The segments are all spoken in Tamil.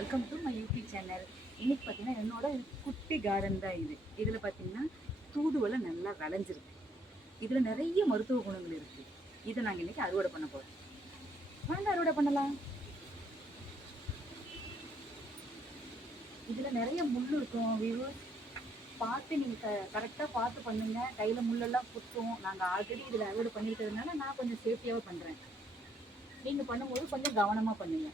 Welcome to my YouTube channel. இன்னைக்கு பார்த்தீங்கன்னா என்னோட குட்டி கார்டன் தான் இது. இதில் பார்த்தீங்கன்னா தூதுவளை நல்லா விளைஞ்சிருக்கு. இதில் நிறைய மருத்துவ குணங்கள் இருக்குது. இதை நாங்கள் இன்னைக்கு அறுவடை பண்ண போகிறோம். வாங்க அறுவடை பண்ணலாம். இதில் நிறைய முள் இருக்கும். பார்த்து நீங்கள் கரெக்டாக பார்த்து பண்ணுங்க. கையில் முள்ளெல்லாம் குத்தும். நாங்கள் ஆல்ரெடி இதில் அறுவடை பண்ணியிருக்கிறதுனால நான் கொஞ்சம் சேஃப்டியாகவே பண்ணுறேன். நீங்கள் பண்ணும்போது கொஞ்சம் கவனமாக பண்ணுங்க.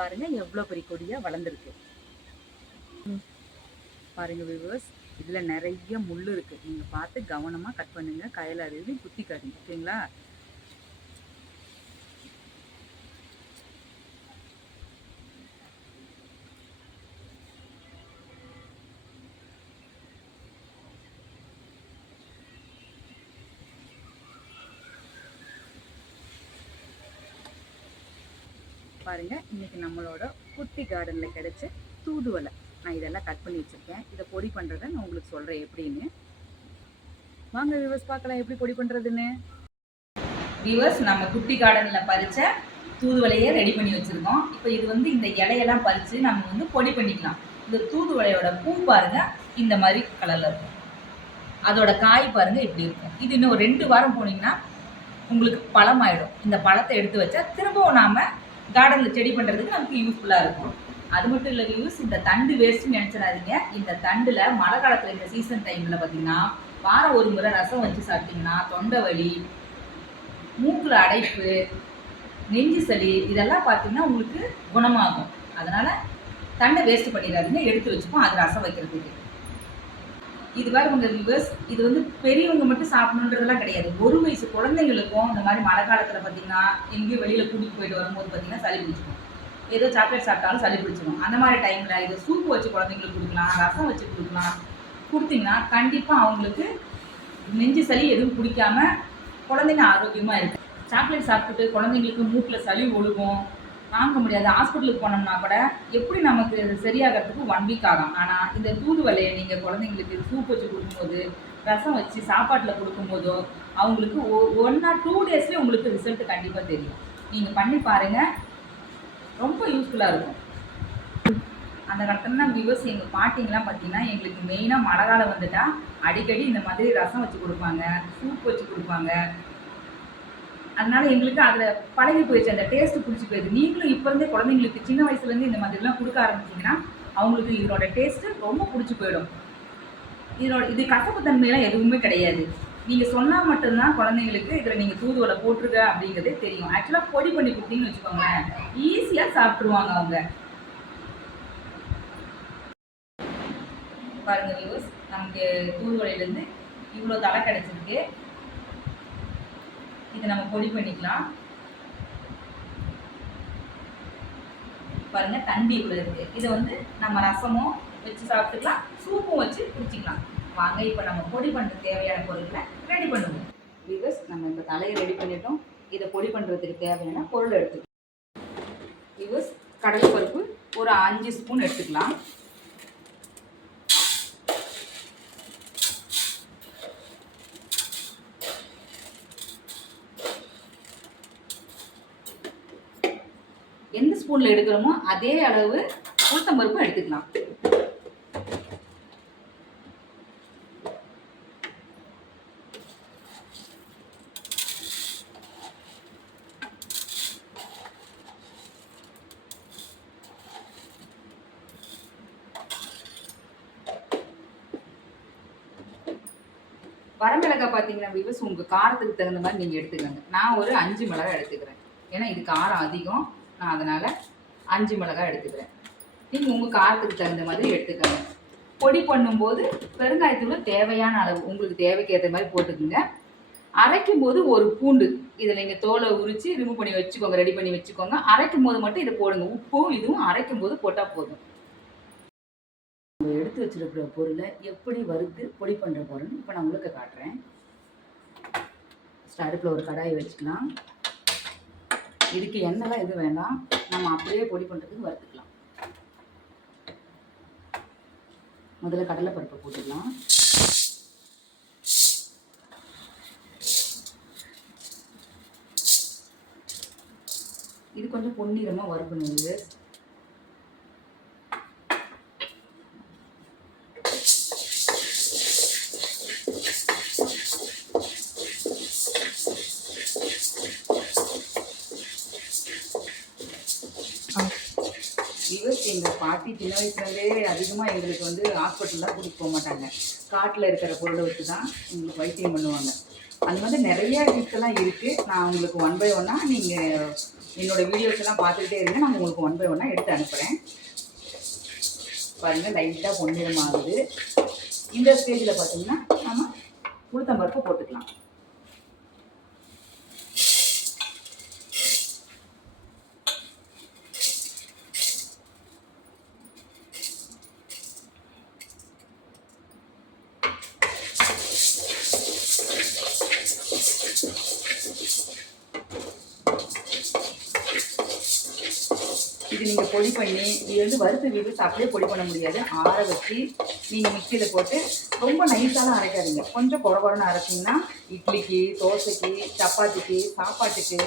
பாருங்க எவ்வளோ பெரிய கொடியா வளர்ந்துருக்கு பாருங்க வியூவர்ஸ். இதுல நிறைய முள் இருக்கு. நீங்க பார்த்து கவனமா கட் பண்ணுங்க. கையில அறுதி குத்திக்காதீங்க, ஓகேங்களா? பாருங்க, இன்னைக்கு நம்மளோட குட்டி கார்டன்ல கிடைச்ச தூதுவளை. நான் இதெல்லாம் கட் பண்ணி வச்சிருக்கேன். இதை பொடி பண்றதை நான் உங்களுக்கு சொல்றேன் எப்படின்னு. வாங்க வியூவர்ஸ், பார்க்கலாம் எப்படி பொடி பண்றதுன்னு. வியூவர்ஸ், நம்ம குட்டி கார்டன்ல பறிச்ச தூதுவளையை ரெடி பண்ணி வச்சிருக்கோம். இப்போ இது இந்த இலையெல்லாம் பறிச்சு நம்ம பொடி பண்ணிக்கலாம். இந்த தூதுவளையோட பூ பாருங்க இந்த மாதிரி கலர்ல இருக்கும். அதோட காய் பாருங்க இப்படி இருக்கும். இது இன்னும் ஒரு 2 வாரம் போனீங்கன்னா உங்களுக்கு பழமாயிடும். இந்த பழத்தை எடுத்து வச்சா திரும்பவும் நாம கார்டனில் செடி பண்ணுறதுக்கு நமக்கு யூஸ்ஃபுல்லாக இருக்கும். அது மட்டும் இல்லை வியூஸ், இந்த தண்டு வேஸ்ட்னு நினச்சிடாதீங்க. இந்த தண்டில் மழை காலத்தில் இந்த சீசன் டைமில் பார்த்தீங்கன்னா வாரம் ஒரு முறை ரசம் வச்சு சாப்பிட்டிங்கன்னா தொண்டை வலி, மூக்கில் அடைப்பு, நெஞ்சு சளி இதெல்லாம் பார்த்தீங்கன்னா உங்களுக்கு குணமாகும். அதனால் தண்டை வேஸ்ட் பண்ணிடாதீங்க, எடுத்து வச்சுப்போம் அது ரசம் வைக்கிறதுக்கு. இது வேறு உங்கள் வியூவர்ஸ், இது பெரியவங்க மட்டும் சாப்பிடணுன்றதெல்லாம் கிடையாது. 1 வயசு குழந்தைங்களுக்கும் இந்த மாதிரி மழை காலத்தில் பார்த்தீங்கன்னா எங்கேயும் வெளியில் கூட்டிகிட்டு போயிட்டு வரும்போது பார்த்தீங்கன்னா சளி பிடிச்சிக்கும். ஏதோ சாக்லேட் சாப்பிட்டாலும் சளி பிடிச்சிடும். அந்த மாதிரி டைமில் இதை சூப்பு வச்சு குழந்தைங்களுக்கு கொடுக்கலாம், ரசம் வச்சு கொடுக்கலாம். கொடுத்தீங்கன்னா கண்டிப்பாக அவங்களுக்கு நெஞ்சு சளி எதுவும் பிடிக்காம குழந்தைங்க ஆரோக்கியமாக இருக்குது. சாக்லேட் சாப்பிட்டுட்டு குழந்தைங்களுக்கு மூக்கில் சளி ஒழுகும், தாங்க முடியாது. ஹாஸ்பிட்டலுக்கு போனோம்னா கூட எப்படி நமக்கு சரியாகிறதுக்கு 1 வீக் ஆகும். ஆனால் இந்த தூதுவளையை நீங்கள் குழந்தைங்களுக்கு சூப் வச்சு கொடுக்கும்போது, ரசம் வச்சு சாப்பாட்டில் கொடுக்கும்போதோ அவங்களுக்கு 1 or 2 டேஸ்லேயே உங்களுக்கு ரிசல்ட் கண்டிப்பாக தெரியும். நீங்கள் பண்ணி பாருங்கள், ரொம்ப யூஸ்ஃபுல்லாக இருக்கும். அந்த காலத்துலனா வியூவர்ஸ், எங்கள் பாட்டிங்கெலாம் பார்த்தீங்கன்னா எங்களுக்கு மெயினாக மழை காலம் வந்துட்டால் அடிக்கடி இந்த மாதிரி ரசம் வச்சு கொடுப்பாங்க, சூப் வச்சு கொடுப்பாங்க. அதனால எங்களுக்கு அதில் பழகி போயிடுச்சு, அந்த டேஸ்ட்டு பிடிச்சி போயிடுது. நீங்களும் இப்போ இருந்தே குழந்தைங்களுக்கு சின்ன வயசுலேருந்து இந்த மாதிரிலாம் கொடுக்க ஆரம்பிச்சிங்கன்னா அவங்களுக்கு இதோட டேஸ்ட்டு ரொம்ப பிடிச்சி போயிடும். இது கசப்பு தன்மையெல்லாம் எதுவுமே கிடையாது. நீங்கள் சொன்னால் மட்டும்தான் குழந்தைங்களுக்கு இதில் நீங்கள் தூதுவளை போட்டிருக்க அப்படிங்கிறதே தெரியும். ஆக்சுவலாக பொடி பண்ணி கொடுத்தீங்கன்னு வச்சுக்கோங்களேன், ஈஸியாக சாப்பிட்ருவாங்க அவங்க. பாருங்கள் வியூவர்ஸ், நமக்கு தூதுவளையிலேருந்து இவ்வளோ தலை கிடச்சிருக்கு. இதை நம்ம பொடி பண்ணிக்கலாம். பாருங்க, தண்டி இவ்வளோ இருக்கு. இதை நம்ம ரசமும் வச்சு சாப்பிட்டுக்கலாம், சூப்பும் வச்சு குடிச்சிக்கலாம். வாங்க இப்போ நம்ம பொடி பண்ணுறதுக்கு தேவையான பொருட்களை ரெடி பண்ணுவோம். வியூவர்ஸ், நம்ம இப்போ தலையை ரெடி பண்ணிட்டோம். இதை பொடி பண்ணுறதுக்கு தேவையான பொருள் எடுத்துக்கலாம். வியூவர்ஸ், கடலைப்பருப்பு ஒரு 5 ஸ்பூன் எடுத்துக்கலாம். எந்த ஸ்பூனில் எடுக்கிறோமோ அதே அளவு உளுத்தம்பருப்பு எடுத்துக்கலாம். வரமிளகாய் பார்த்தீங்கன்னா வியூவர்ஸ், உங்கள் காரத்துக்கு தகுந்த மாதிரி நீங்கள் எடுத்துக்கோங்க. நான் ஒரு 5 மிளகாய் எடுத்துக்கிறேன். ஏன்னா இது காரம் அதிகம், நான் அதனால் 5 மிளகாய் எடுத்துக்கிறேன். நீங்கள் உங்கள் காரத்துக்கு தகுந்த மாதிரி எடுத்துக்கோங்க. பொடி பண்ணும்போது பெருங்காயத்தூள் தேவையான அளவு உங்களுக்கு தேவைக்கு ஏற்ற மாதிரி போட்டுக்குங்க. அரைக்கும் போது ஒரு பூண்டு இதில் நீங்கள் தோலை உரித்து ரிமூவ் பண்ணி வச்சுக்கோங்க, ரெடி பண்ணி வச்சுக்கோங்க. அரைக்கும் போது மட்டும் இதை போடுங்க. உப்பும் இதுவும் அரைக்கும் போது போட்டால் போதும். நம்ம எடுத்து வச்சுருக்கிற பொருளை எப்படி வறுத்து பொடி பண்ணுற போகிறேன்னு இப்போ நான் உங்களுக்கு காட்டுறேன். அடுப்பில் ஒரு கடாயை வச்சுக்கலாம். இதுக்கு எண்ணெய்லாம் எதுவும் வேண்டாம், நம்ம அப்படியே பொடி பண்ணுறதுக்கு வறுத்துக்கலாம். முதல்ல கடலைப்பருப்பை போட்டுக்கலாம். இது கொஞ்சம் பொன்னிறமாக வறுக்கணும். இது எங்கள் பாட்டி சின்ன வயசுலேருந்தே அதிகமாக எங்களுக்கு வந்து ஹாஸ்பிட்டல்லாம் கூட்டிகிட்டு போக மாட்டாங்க. காட்டில் இருக்கிற பொருளை வச்சு தான் எங்களுக்கு வைத்தியம் பண்ணுவாங்க. அந்த மாதிரி நிறையா டிப்ஸ்லாம் இருக்குது. நான் உங்களுக்கு 1 by 1 நீங்கள் என்னோடய வீடியோஸ் எல்லாம் பார்த்துக்கிட்டே இருங்க. நான் உங்களுக்கு 1 by 1 எடுத்து அனுப்புகிறேன். பாருங்கள், லைட்டாக பொன்னிறமாகுது. இந்த ஸ்டேஜில் பார்த்தீங்கன்னா நம்ம உளுத்தம்பருப்பு போட்டுக்கலாம். இது நீங்கள் பொடி பண்ணி, இது வந்து வறுத்து விவசாயம் அப்படியே பொடி பண்ண முடியாது. ஆற வச்சு நீங்கள் மிக்சியில் போட்டு ரொம்ப நைஸாலாம் அரைக்காதீங்க. கொஞ்சம் குறன்னு அரைச்சிங்கன்னா இட்லிக்கு, தோசைக்கு, சப்பாத்திக்கு, சாப்பாட்டுக்கு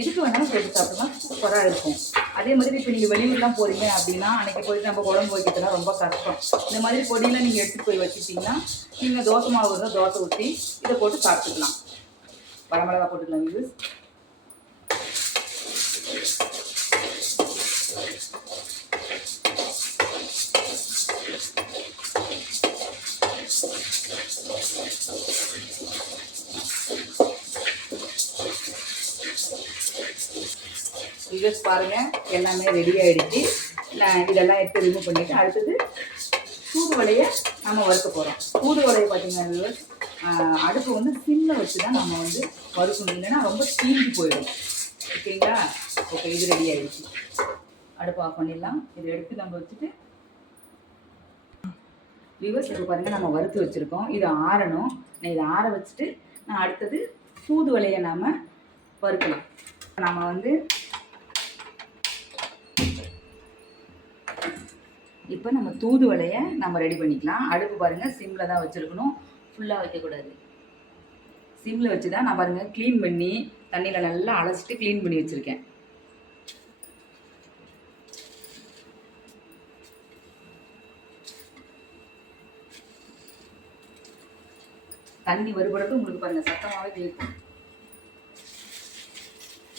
எதுக்கு வேணாலும் போட்டு சாப்பிட்டோம்னா சூப்பராக இருக்கும். அதே மாதிரி இப்போ நீங்கள் வெளியூர்லாம் போகிறீங்க அப்படின்னா அன்றைக்கி போயிட்டு நம்ம குழம்பு வைக்கிறதுலாம் ரொம்ப கஷ்டம். இந்த மாதிரி பொடியெலாம் நீங்கள் எடுத்துகிட்டு போய் வச்சுட்டிங்கன்னா நீங்கள் தோசை மாவு இருந்தால் தோசை ஊற்றி இதை போட்டு சாப்பிட்டுக்கலாம். வரமிளகா போட்டுக்கலாம். இது பாருங்கள், எல்லாமே ரெடி ஆகிடுச்சு. நான் இதெல்லாம் எடுத்து ரிமூவ் பண்ணிவிட்டு அடுத்தது தூதுவளையை நம்ம வறுக்க போகிறோம். தூதுவளையை பார்த்தீங்கன்னா அடுப்பு வந்து சிம்மில் வச்சு தான் நம்ம வந்து வறுக்கணும், இல்லைன்னா ரொம்ப தீஞ்சு போயிடும். ஓகேங்களா? ஓகே, இது ரெடி ஆகிடுச்சு. அடுப்பு ஆஃப் பண்ணிடலாம். இதை எடுத்து நம்ம வச்சுட்டு விவசாயம் பாருங்கள், நம்ம வறுத்து வச்சுருக்கோம். இது ஆறணும். நான் இதை ஆற வச்சுட்டு நான் அடுத்தது தூதுவளையை நாம் வறுக்கலாம். நம்ம வந்து இப்போ நம்ம தூதுவளையை நம்ம ரெடி பண்ணிக்கலாம். அடுப்பு பாருங்கள் சிம்மில் தான் வச்சுருக்கணும், ஃபுல்லாக வைக்கக்கூடாது. சிம்மில் வச்சு தான் நான் பாருங்கள் க்ளீன் பண்ணி தண்ணியில் நல்லா அலசிட்டு க்ளீன் பண்ணி வச்சுருக்கேன். தண்ணி வறுபடட்டும். உங்களுக்கு பாருங்கள் சத்தமாகவே கேட்கும்.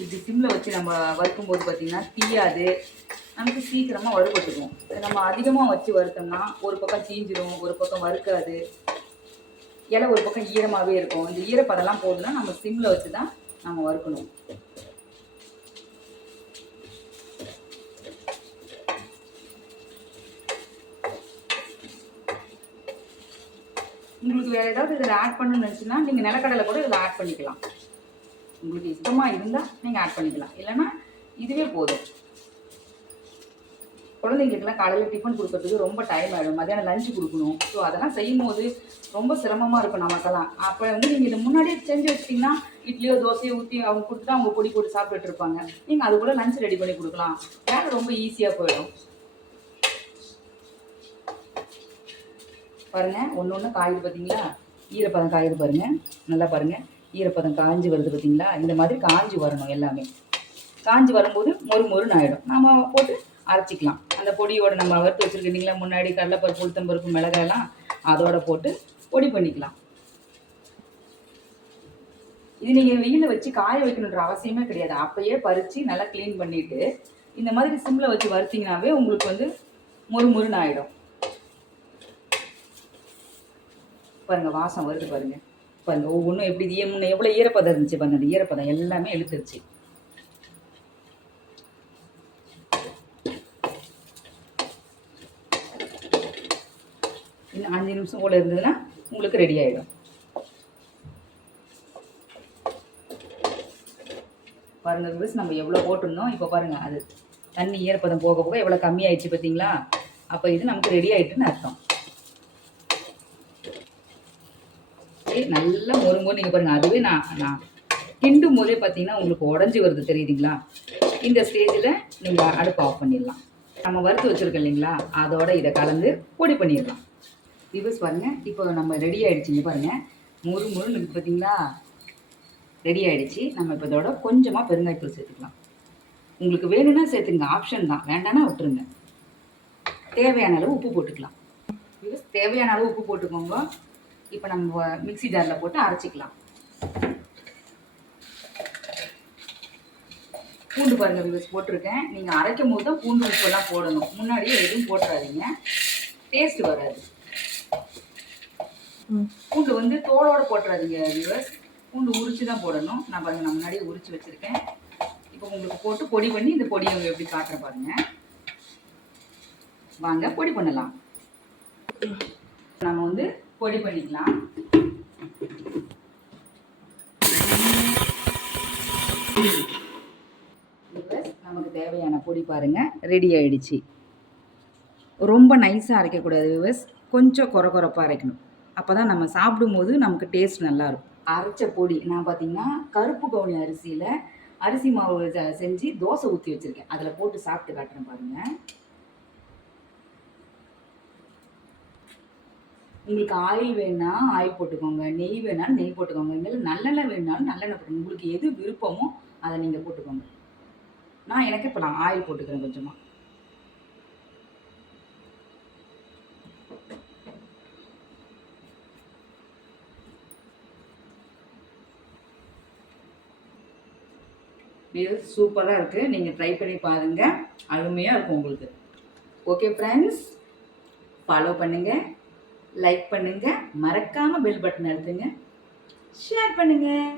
இப்படி சிம்மில் வச்சு நம்ம வறுக்கும்போது பார்த்திங்கன்னா தீயாது, நமக்கு சீக்கிரமாக வறுபட்டுக்கும். நம்ம அதிகமாக வச்சு வறுத்தோம்னா ஒரு பக்கம் தீஞ்சிடும், ஒரு பக்கம் வறுக்காது, இலை ஒரு பக்கம் ஈரமாகவே இருக்கும். இந்த ஈரப்பதெல்லாம் போதுன்னா நம்ம சிம்மில் வச்சு தான் நம்ம வறுக்கணும். உங்களுக்கு வேறு ஏதாவது இதில் ஆட் பண்ணணும்னு நினச்சுன்னா நீங்கள் நிலக்கடலை கூட இதில் ஆட் பண்ணிக்கலாம். உங்களுக்கு இஷ்டமாக இருந்தால் நீங்கள் ஆட் பண்ணிக்கலாம், இல்லைன்னா இதுவே போதும். குழந்தைங்களுக்குலாம் காலையில் டிஃபன் கொடுக்கறதுக்கு ரொம்ப டைம் ஆகிடும், மத்தியானம் லஞ்சு கொடுக்கணும். ஸோ அதெல்லாம் செய்யும் போது ரொம்ப சிரமமாக இருக்கும் நமக்கெல்லாம். அப்போ வந்து நீங்கள் இதை முன்னாடியே செஞ்சு வச்சிட்டிங்கன்னா இட்லியோ தோசையோ ஊற்றி அவங்க கொடுத்துட்டு அவங்க பொடி போட்டு சாப்பிட்டுட்டு இருப்பாங்க. நீங்கள் அது கூட லஞ்ச் ரெடி பண்ணி கொடுக்கலாம். வேலை ரொம்ப ஈஸியாக போயிடும். பாருங்கள், ஒன்று ஒன்று காயுது பார்த்தீங்களா? ஈரப்பதம் காயுது பாருங்கள், நல்லா பாருங்கள். ஈரப்பதம் காஞ்சி வருது பார்த்தீங்களா? இந்த மாதிரி காஞ்சி வரணும். எல்லாமே காஞ்சி வரும்போது மொறுன்னு ஆகிடும். நாம் போட்டு அரைச்சிக்கலாம். அந்த பொடியோடு நம்ம வறுத்து வச்சுருக்கீங்களா முன்னாடி கடலைப்பருப்பு, உளுத்தம்பருப்பு, மிளகாயெல்லாம் அதோட போட்டு பொடி பண்ணிக்கலாம். இது நீங்கள் வெயிலில் வச்சு காய வைக்கணுன்ற அவசியமே கிடையாது. அப்போயே பறித்து நல்லா க்ளீன் பண்ணிவிட்டு இந்த மாதிரி சிம்மில் வச்சு வறுத்திங்கனாவே உங்களுக்கு வந்து மொறுன்னு ஆகிடும். பாருங்கள், வாசம் வருது பாருங்கள். பாருங்கள், ஒவ்வொன்றும் எப்படி முன்னே எவ்வளோ ஈரப்பதம் இருந்துச்சு பாருங்கள். அந்த ஈரப்பதம் எல்லாமே இழுத்துருச்சு. இன்னும் 5 நிமிஷம் போல் இருந்ததுன்னா உங்களுக்கு ரெடி ஆகிடும். பாருங்கள் விவஸ், நம்ம எவ்வளோ போட்டிருந்தோம். இப்போ பாருங்கள், அது தண்ணி ஈரப்பதம் போக போக எவ்வளோ கம்மியாயிடுச்சு பார்த்தீங்களா? அப்போ இது நமக்கு ரெடி ஆகிட்டுன்னு அர்த்தம். நல்லா மொறுமொறு நீங்கள் பாருங்கள். அதுவே நான் கிண்டும் போதே பார்த்தீங்கன்னா உங்களுக்கு உடஞ்சி வருது தெரியுதுங்களா? இந்த ஸ்டேஜில் நீங்கள் அடுப்பு ஆஃப் பண்ணிடலாம். நம்ம வறுத்து வச்சுருக்கோம் இல்லைங்களா, அதோட இதை கலந்து பொடி பண்ணிடலாம். வியூவர்ஸ் பாருங்கள், இப்போ நம்ம ரெடி ஆகிடுச்சிங்க பாருங்கள். முறுன்னு இருக்குது பார்த்தீங்களா? ரெடி ஆகிடுச்சு. நம்ம இப்போ இதோட கொஞ்சமாக பெருங்காயத்தூள் சேர்த்துக்கலாம். உங்களுக்கு வேணும்னா சேர்த்துங்க, ஆப்ஷன் தான். வேண்டாம்னா விட்டுருங்க. தேவையான அளவு உப்பு போட்டுக்கலாம். தேவையான அளவு உப்பு போட்டுக்கோங்க. இப்போ நம்ம மிக்ஸி ஜாரில் போட்டு அரைச்சிக்கலாம். பூண்டு பாருங்கள் வியூவர்ஸ் போட்டிருக்கேன். நீங்கள் அரைக்கும் போது தான் பூண்டு உப்பெல்லாம் போடணும். முன்னாடியே எதுவும் போட்டுறாதீங்க, டேஸ்ட் வராது. பூண்டு வந்து தோலோடு போட்டுறாதீங்க வியூவர்ஸ். பூண்டு உரிச்சு தான் போடணும். நான் பாருங்கள், நான் முன்னாடியே உரிச்சு வச்சுருக்கேன். இப்போ உங்களுக்கு போட்டு பொடி பண்ணி இந்த பொடியை எப்படி காட்டுற பாருங்க. வாங்க பொடி பண்ணலாம். நம்ம வந்து பொடி பண்ணிக்கலாம். நமக்கு தேவையான பொடி பாருங்க ரெடி ஆயிடுச்சு. ரொம்ப நைஸாக அரைக்கக்கூடாது வியூவர்ஸ், கொஞ்சம் கொரப்பாக அரைக்கணும். அப்போ தான் நம்ம சாப்பிடும்போது நமக்கு டேஸ்ட் நல்லாயிருக்கும். அரைச்ச பொடி நான் பார்த்தீங்கன்னா கருப்பு கவுனி அரிசியில் அரிசி மாவு செஞ்சு தோசை ஊற்றி வச்சுருக்கேன். அதில் போட்டு சாப்பிட்டு காட்டுறேன் பாருங்கள். உங்களுக்கு ஆயில் வேணுன்னா ஆயில் போட்டுக்கோங்க, நெய் வேணாலும் நெய் போட்டுக்கோங்க, இல்லை நல்லெண்ணெய் வேணுனாலும் நல்லெண்ணெய் போட்டுக்கோங்க. உங்களுக்கு எது விருப்பமோ அதை நீங்கள் போட்டுக்கோங்க. எனக்கு இப்போ நான் ஆயில் போட்டுக்கிறேன் கொஞ்சமாக. இது சூப்பராக இருக்குது. நீங்கள் ட்ரை பண்ணி பாருங்கள், அருமையாக இருக்கும் உங்களுக்கு. ஓகே ஃப்ரெண்ட்ஸ், ஃபாலோ பண்ணுங்கள், லைக் பண்ணுங்கள், மறக்காமல் பெல் பட்டன் அழுத்துங்க, ஷேர் பண்ணுங்கள்.